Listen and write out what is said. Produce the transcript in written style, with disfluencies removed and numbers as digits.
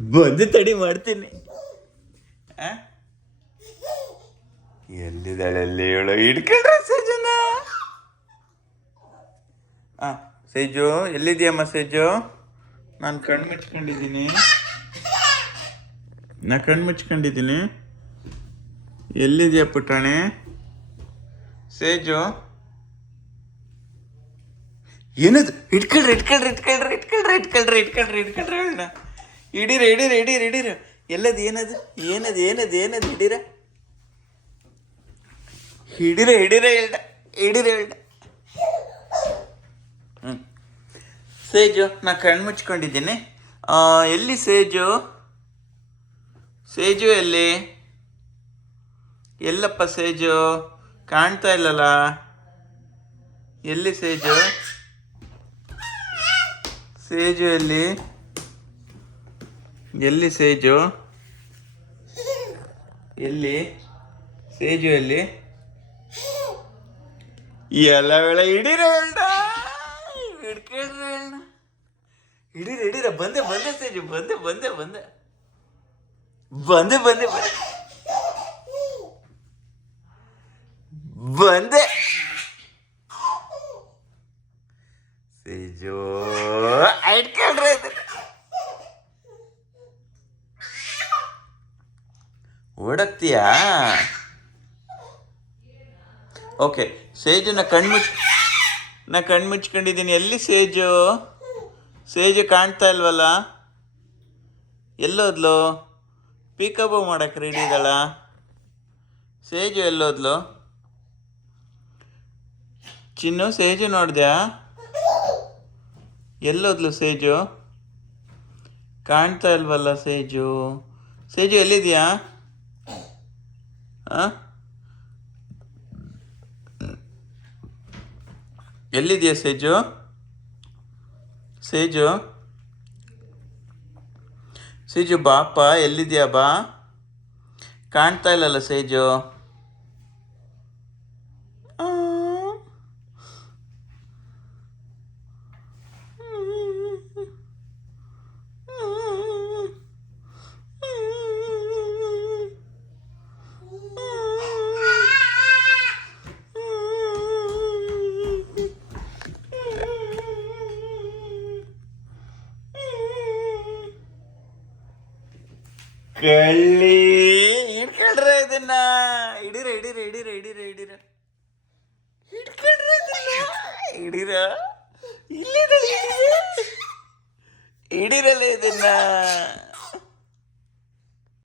ಬಂದು ತಡಿ ಮಾಡ್ತೀನಿ. ಎಲ್ಲಿದ್ದಾಳಲ್ಲಿ ಇವಳು? ಹಿಡ್ಕೊಂಡ್ರ ಸೇಜುನ. ಸೇಜು ಎಲ್ಲಿದ್ಯಮ್ಮ ಸೇಜು? ನಾನು ಕಣ್ಣು ಮುಚ್ಕೊಂಡಿದ್ದೀನಿ. ಎಲ್ಲಿದ್ಯಾ ಪುಟಾಣಿ? ಸೇಜು ಏನದು? ಇಟ್ಕೊಳ್ರಿ ಹಿಡೀರ. ಎಲ್ಲದು ಏನದು ಹಿಡೀರ ಹೇಳ್ದ. ಸೇಜು ನಾ ಕಣ್ಣು ಮುಚ್ಕೊಂಡಿದ್ದೀನಿ. ಎಲ್ಲಿ ಸೇಜು ಎಲ್ಲಿ? ಎಲ್ಲಪ್ಪ ಸೇಜು? ಕಾಣ್ತಾ ಇಲ್ಲಲ್ಲ. ಎಲ್ಲಿ ಸೇಜು ಎಲ್ಲಿ? ಸೇಜು ಎಲ್ಲಿ? ಎಲ್ಲ ವೇಳೆ ಹಿಡೀರ ಬಂದೆ ಸೇಜು ಬಂದೆ. ಸೇಜು ಇಟ್ಕೊಳ್ರಿ. ಓಡಕ್ತೀಯಾ? ಓಕೆ ಸೇಜು ನಾ ಕಣ್ಣು ಮುಚ್ಕೊಂಡಿದ್ದೀನಿ. ಎಲ್ಲಿ ಸೇಜು ಕಾಣ್ತಾ ಇಲ್ವಲ್ಲ? ಎಲ್ಲೋದ್ಲು? ಪಿಕಪ್ ಮಾಡಕ್ಕೆ ರೆಡಿ ಇದ್ದಾಳ? ಸೇಜು ಎಲ್ಲೋದ್ಲು? ಚಿನ್ನು ಸೇಜು ನೋಡ್ದ್ಯಾ? ಎಲ್ಲೋದ್ಲು ಸೇಜು? ಕಾಣ್ತಾ ಇಲ್ವಲ್ಲ ಸೇಜು ಎಲ್ಲಿದ್ಯಾ? ಎಲ್ಲಿದ್ಯಾ ಸೇಜು ಬಾಪ, ಎಲ್ಲಿದ್ಯಾ ಬಾ? ಕಾಣ್ತಾ ಇಲ್ಲಲ್ಲ ಸೇಜು? ಕಳ್ಳಿ ಹಿಡ್ಕೊಳ್ರ ಇದನ್ನ. ಹಿಡೀರ ಹಿಡೀರಲ್ಲ ಇದನ್ನ.